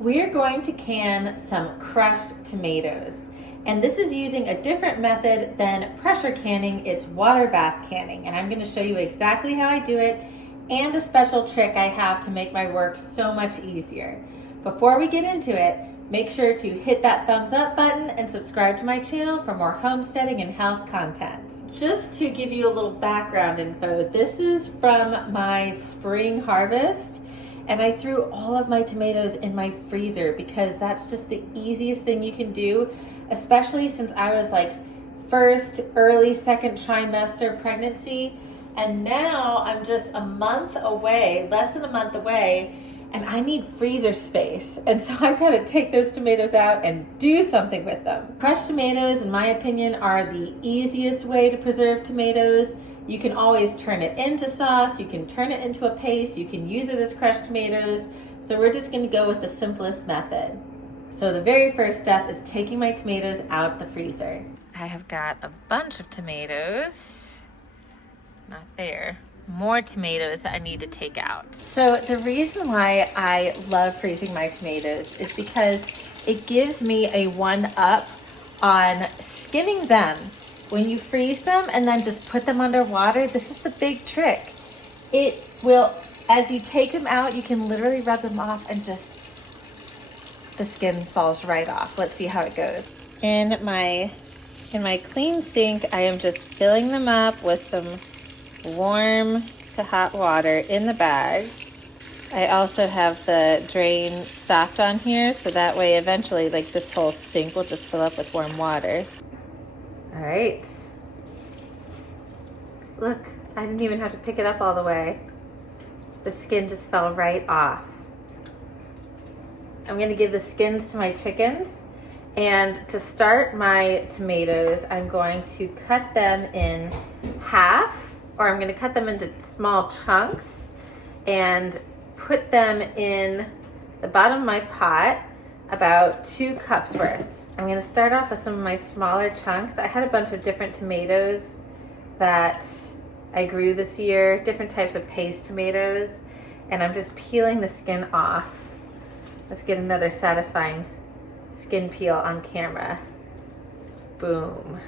We're going to can some crushed tomatoes. And this is using a different method than pressure canning. It's water bath canning. And I'm going to show you exactly how I do it and a special trick I have to make my work so much easier. Before we get into it, make sure to hit that thumbs up button and subscribe to my channel for more homesteading and health content. Just to give you a little background info, this is from my spring harvest. And I threw all of my tomatoes in my freezer because that's just the easiest thing you can do, especially since I was like first, early, second trimester pregnancy. And now I'm just a month away, less than a month away, and I need freezer space. And so I've got to take those tomatoes out and do something with them. Crushed tomatoes, in my opinion, are the easiest way to preserve tomatoes. You can always turn it into sauce, you can turn it into a paste, you can use it as crushed tomatoes. So we're just going to go with the simplest method. So the very first step is taking my tomatoes out the freezer. I have got a bunch of tomatoes, not there, more tomatoes that I need to take out. So the reason why I love freezing my tomatoes is because it gives me a one-up on skinning them. When you freeze them and then just put them under water, this is the big trick. It will, as you take them out, you can literally rub them off and just, the skin falls right off. Let's see how it goes. In my clean sink, I am just filling them up with some warm to hot water in the bags. I also have the drain stopped on here, so that way eventually like this whole sink will just fill up with warm water. All right, look, I didn't even have to pick it up all the way. The skin just fell right off. I'm gonna give the skins to my chickens, and to start my tomatoes, I'm going to cut them in half, or I'm gonna cut them into small chunks and put them in the bottom of my pot, about 2 cups worth. I'm gonna start off with some of my smaller chunks. I had a bunch of different tomatoes that I grew this year, different types of paste tomatoes, and I'm just peeling the skin off. Let's get another satisfying skin peel on camera. Boom.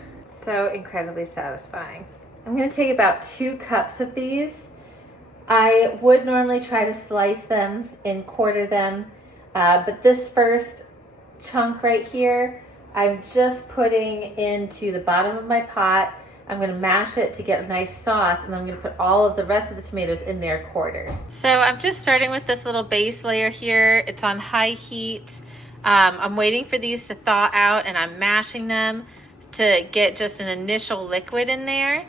So incredibly satisfying. I'm gonna take about 2 cups of these. I would normally try to slice them and quarter them, but this first chunk right here, I'm just putting into the bottom of my pot. I'm gonna mash it to get a nice sauce, and then I'm gonna put all of the rest of the tomatoes in there quartered. So I'm just starting with this little base layer here. It's on high heat. I'm waiting for these to thaw out, and I'm mashing them to get just an initial liquid in there.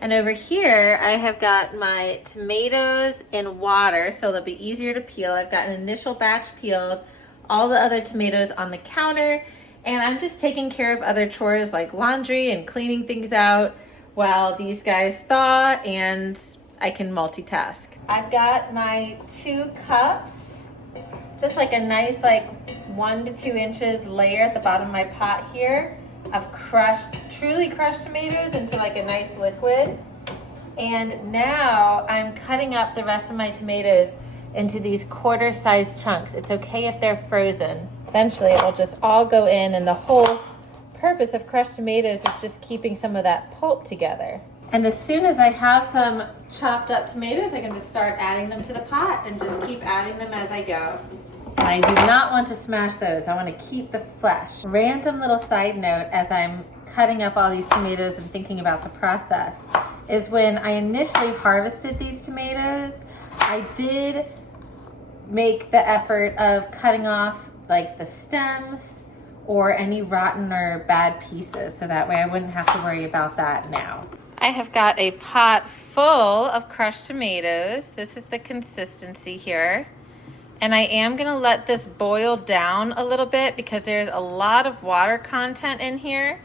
And over here, I have got my tomatoes in water, so they'll be easier to peel. I've got an initial batch peeled, all the other tomatoes on the counter, and I'm just taking care of other chores like laundry and cleaning things out while these guys thaw, and I can multitask. I've got my 2 cups, just like a nice like 1 to 2 inches layer at the bottom of my pot here of truly crushed tomatoes into like a nice liquid. And now I'm cutting up the rest of my tomatoes into these quarter-sized chunks. It's okay if they're frozen. Eventually it will just all go in, and the whole purpose of crushed tomatoes is just keeping some of that pulp together. And as soon as I have some chopped up tomatoes, I can just start adding them to the pot and just keep adding them as I go. And I do not want to smash those. I want to keep the flesh. Random little side note as I'm cutting up all these tomatoes and thinking about the process is when I initially harvested these tomatoes, I did make the effort of cutting off like the stems or any rotten or bad pieces, so that way I wouldn't have to worry about that now. I have got a pot full of crushed tomatoes. This is the consistency here. And I am gonna let this boil down a little bit because there's a lot of water content in here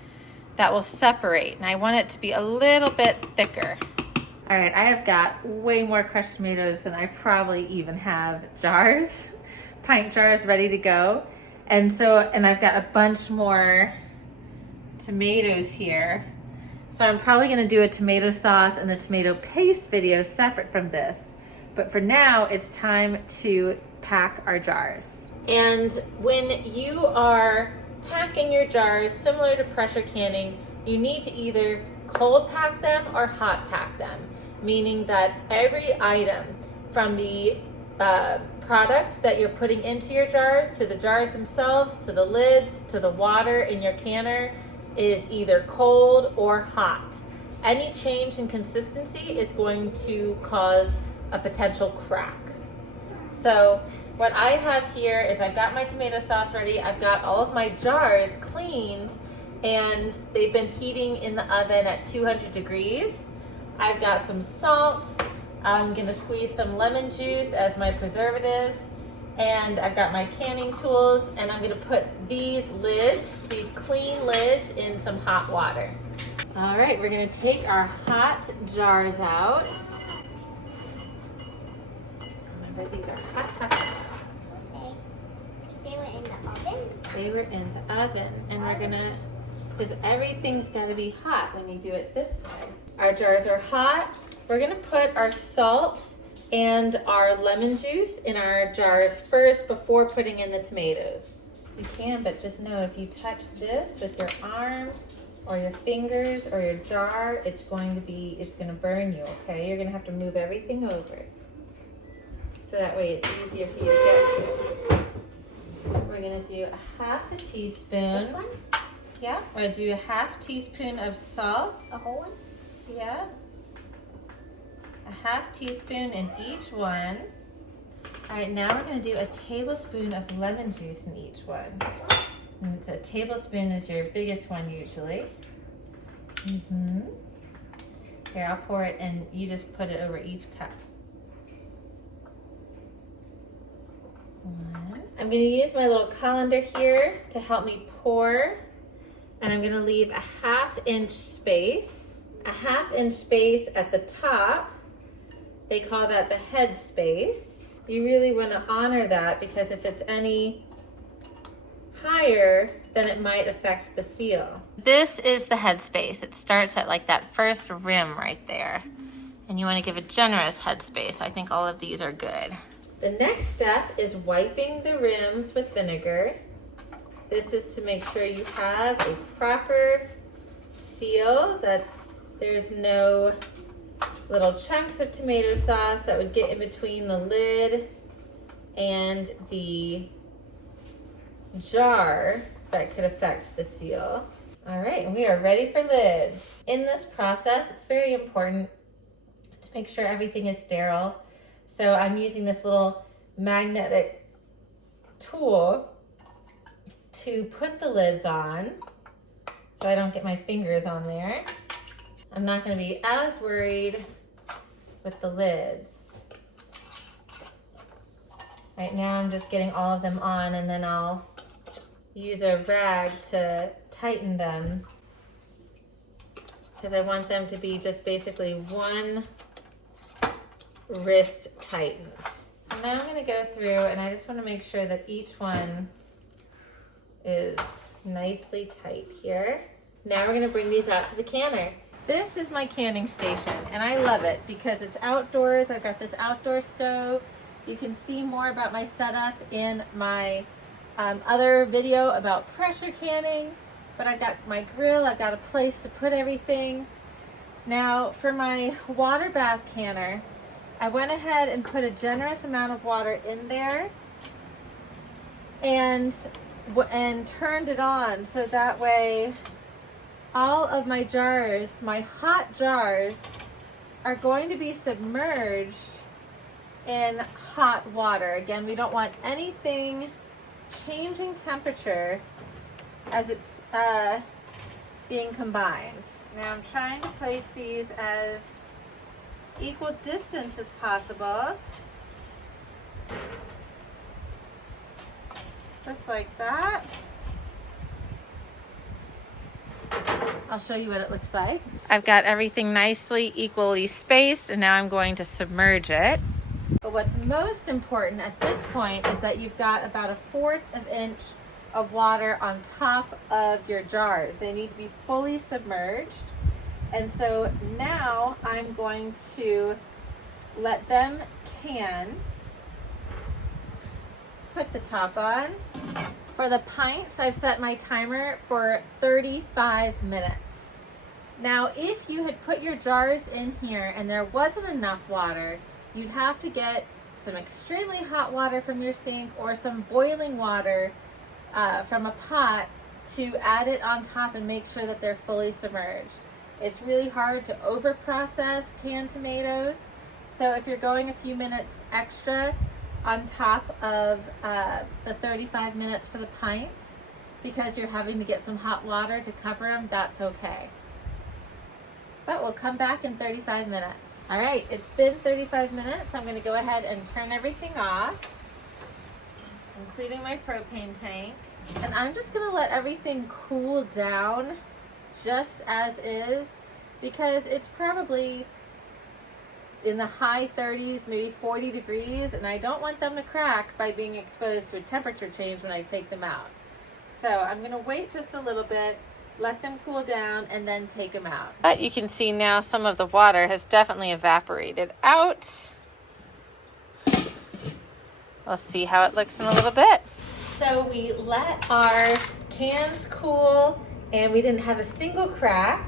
that will separate. And I want it to be a little bit thicker. All right, I have got way more crushed tomatoes than I probably even have jars, pint jars ready to go. And I've got a bunch more tomatoes here. So I'm probably gonna do a tomato sauce and a tomato paste video separate from this. But for now, it's time to pack our jars. And when you are packing your jars, similar to pressure canning, you need to either cold pack them or hot pack them, meaning that every item from the product that you're putting into your jars, to the jars themselves, to the lids, to the water in your canner, is either cold or hot. Any change in consistency is going to cause a potential crack. So what I have here is I've got my tomato sauce ready. I've got all of my jars cleaned and they've been heating in the oven at 200 degrees. I've got some salt. I'm gonna squeeze some lemon juice as my preservative. And I've got my canning tools, and I'm gonna put these lids, these clean lids, in some hot water. All right, we're gonna take our hot jars out. Remember, these are hot jars. Okay, they were in the oven? They were in the oven, and we're gonna, because everything's gotta be hot when you do it this way. Our jars are hot. We're gonna put our salt and our lemon juice in our jars first before putting in the tomatoes. You can, but just know if you touch this with your arm or your fingers or your jar, it's gonna burn you, okay? You're gonna have to move everything over. So that way it's easier for you to get to. We're gonna do a half a teaspoon. This one? Yeah, we're gonna do a half teaspoon of salt. A whole one? Yeah. A half teaspoon in each one. All right, now we're gonna do a tablespoon of lemon juice in each one. And it's a tablespoon is your biggest one usually. Here, I'll pour it and you just put it over each cup. One. I'm gonna use my little colander here to help me pour. And I'm gonna leave a half-inch space. A half-inch space at the top. They call that the head space. You really want to honor that because if it's any higher, then it might affect the seal. This is the head space. It starts at like that first rim right there. And you want to give a generous head space. I think all of these are good. The next step is wiping the rims with vinegar. This is to make sure you have a proper seal, that there's no little chunks of tomato sauce that would get in between the lid and the jar that could affect the seal. All right, we are ready for lids. In this process, it's very important to make sure everything is sterile. So I'm using this little magnetic tool to put the lids on so I don't get my fingers on there. I'm not going to be as worried with the lids. Right now I'm just getting all of them on, and then I'll use a rag to tighten them because I want them to be just basically one wrist tightened. So now I'm going to go through and I just want to make sure that each one is nicely tight here. Now we're going to bring these out to the canner. This is my canning station, and I love it because it's outdoors. I've got this outdoor stove. You can see more about my setup in my other video about pressure canning, but I've got my grill. I've got a place to put everything. Now for my water bath canner, I went ahead and put a generous amount of water in there and turned it on so that way all of my jars, my hot jars, are going to be submerged in hot water. Again, we don't want anything changing temperature as it's being combined. Now I'm trying to place these as equal distance as possible. Just like that. I'll show you what it looks like. I've got everything nicely equally spaced, and now I'm going to submerge it. But what's most important at this point is that you've got about 1/4 of an inch of water on top of your jars. They need to be fully submerged. And so now I'm going to let them can put the top on. For the pints, I've set my timer for 35 minutes. Now, if you had put your jars in here and there wasn't enough water, you'd have to get some extremely hot water from your sink or some boiling water from a pot to add it on top and make sure that they're fully submerged. It's really hard to over process canned tomatoes. So if you're going a few minutes extra on top of the 35 minutes for the pints, because you're having to get some hot water to cover them, that's okay. But we'll come back in 35 minutes. All right, it's been 35 minutes. I'm gonna go ahead and turn everything off, including my propane tank. And I'm just gonna let everything cool down just as is, because it's probably in the high 30s, maybe 40 degrees, and I don't want them to crack by being exposed to a temperature change when I take them out. So I'm gonna wait just a little bit, let them cool down, and then take them out. But you can see now some of the water has definitely evaporated out. We'll see how it looks in a little bit. So we let our cans cool and we didn't have a single crack,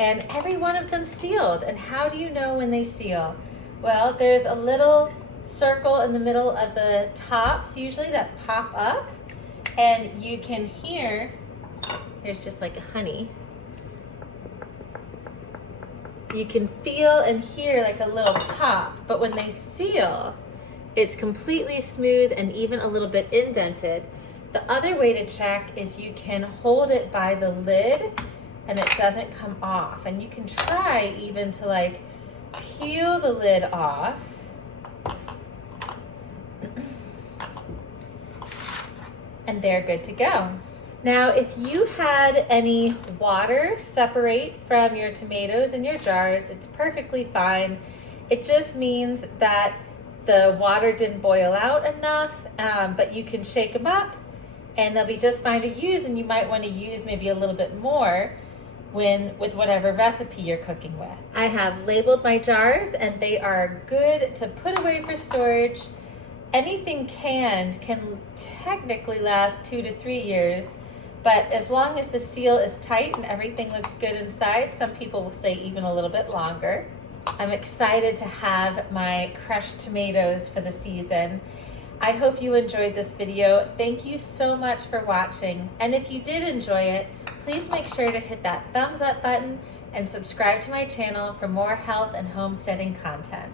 and every one of them sealed. And how do you know when they seal? Well, there's a little circle in the middle of the tops usually that pop up, and you can hear, there's just like honey. You can feel and hear like a little pop, but when they seal, it's completely smooth and even a little bit indented. The other way to check is you can hold it by the lid and it doesn't come off. And you can try even to like peel the lid off. And they're good to go. Now, if you had any water separate from your tomatoes in your jars, it's perfectly fine. It just means that the water didn't boil out enough, but you can shake them up and they'll be just fine to use, and you might want to use maybe a little bit more with whatever recipe you're cooking with. I have labeled my jars and they are good to put away for storage. Anything canned can technically last 2 to 3 years, but as long as the seal is tight and everything looks good inside, some people will say even a little bit longer. I'm excited to have my crushed tomatoes for the season. I hope you enjoyed this video. Thank you so much for watching. And if you did enjoy it, please make sure to hit that thumbs up button and subscribe to my channel for more health and homesteading content.